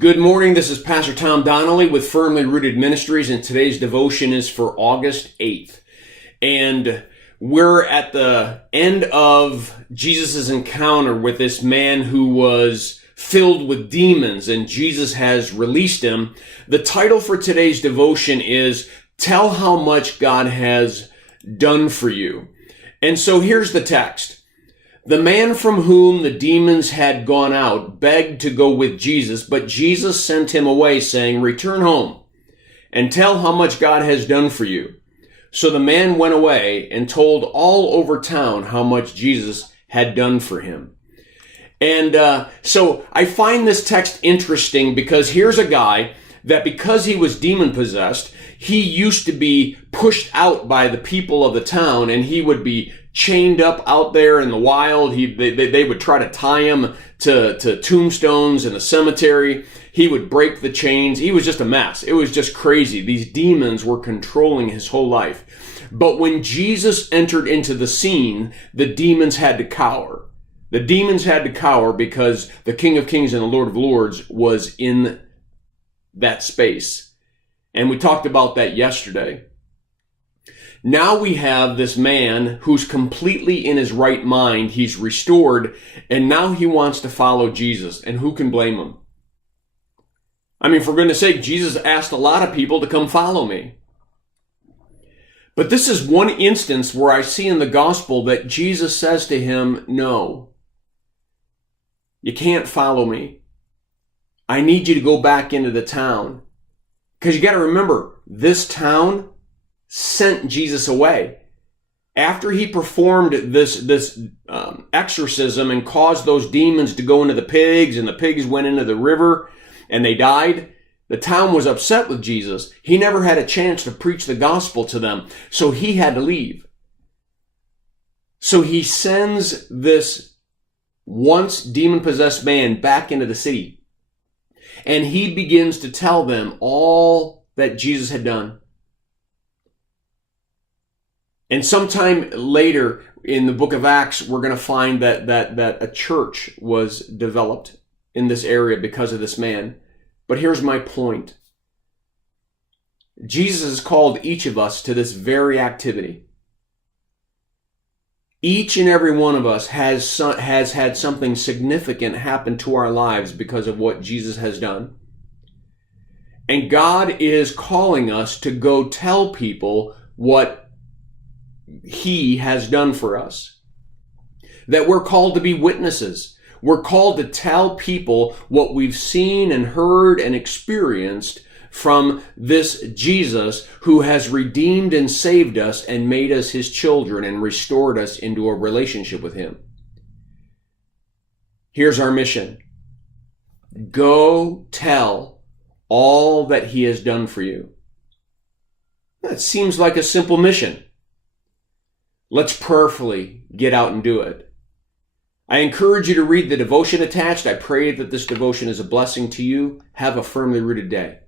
Good morning. This is Pastor Tom Donnelly with Firmly Rooted Ministries, and today's devotion is for August 8th. And we're at the end of Jesus' encounter with this man who was filled with demons, and Jesus has released him. The title for today's devotion is Tell How Much God Has Done for You. And so here's the text. The man from whom the demons had gone out begged to go with Jesus, but Jesus sent him away, saying, "Return home and tell how much God has done for you." So the man went away and told all over town how much Jesus had done for him. And so I find this text interesting because here's a guy that because he was demon-possessed, he used to be pushed out by the people of the town, and he would be chained up out there in the wild. They would try to tie him to tombstones in the cemetery. He would break the chains. He was just a mess. It was just crazy. These demons were controlling his whole life. But when Jesus entered into the scene, the demons had to cower. The demons had to cower because the King of Kings and the Lord of Lords was in that space. And we talked about that yesterday. Now we have this man who's completely in his right mind. He's restored, and now he wants to follow Jesus. And who can blame him? I mean, for goodness sake, Jesus asked a lot of people to come follow me. But this is one instance where I see in the gospel that Jesus says to him, "No, you can't follow me. I need you to go back into the town." Because you got to remember, this town sent Jesus away. After he performed this exorcism and caused those demons to go into the pigs, and the pigs went into the river and they died, the town was upset with Jesus. He never had a chance to preach the gospel to them, so he had to leave. So he sends this once demon-possessed man back into the city, and he begins to tell them all that Jesus had done. And sometime later in the book of Acts, we're going to find that a church was developed in this area because of this man. But here's my point. Jesus has called each of us to this very activity. Each and every one of us has had something significant happen to our lives because of what Jesus has done. And God is calling us to go tell people what He has done for us. That we're called to be witnesses. We're called to tell people what we've seen and heard and experienced from this Jesus who has redeemed and saved us and made us His children and restored us into a relationship with Him. Here's our mission. Go tell all that He has done for you. That seems like a simple mission. Let's prayerfully get out and do it. I encourage you to read the devotion attached. I pray that this devotion is a blessing to you. Have a firmly rooted day.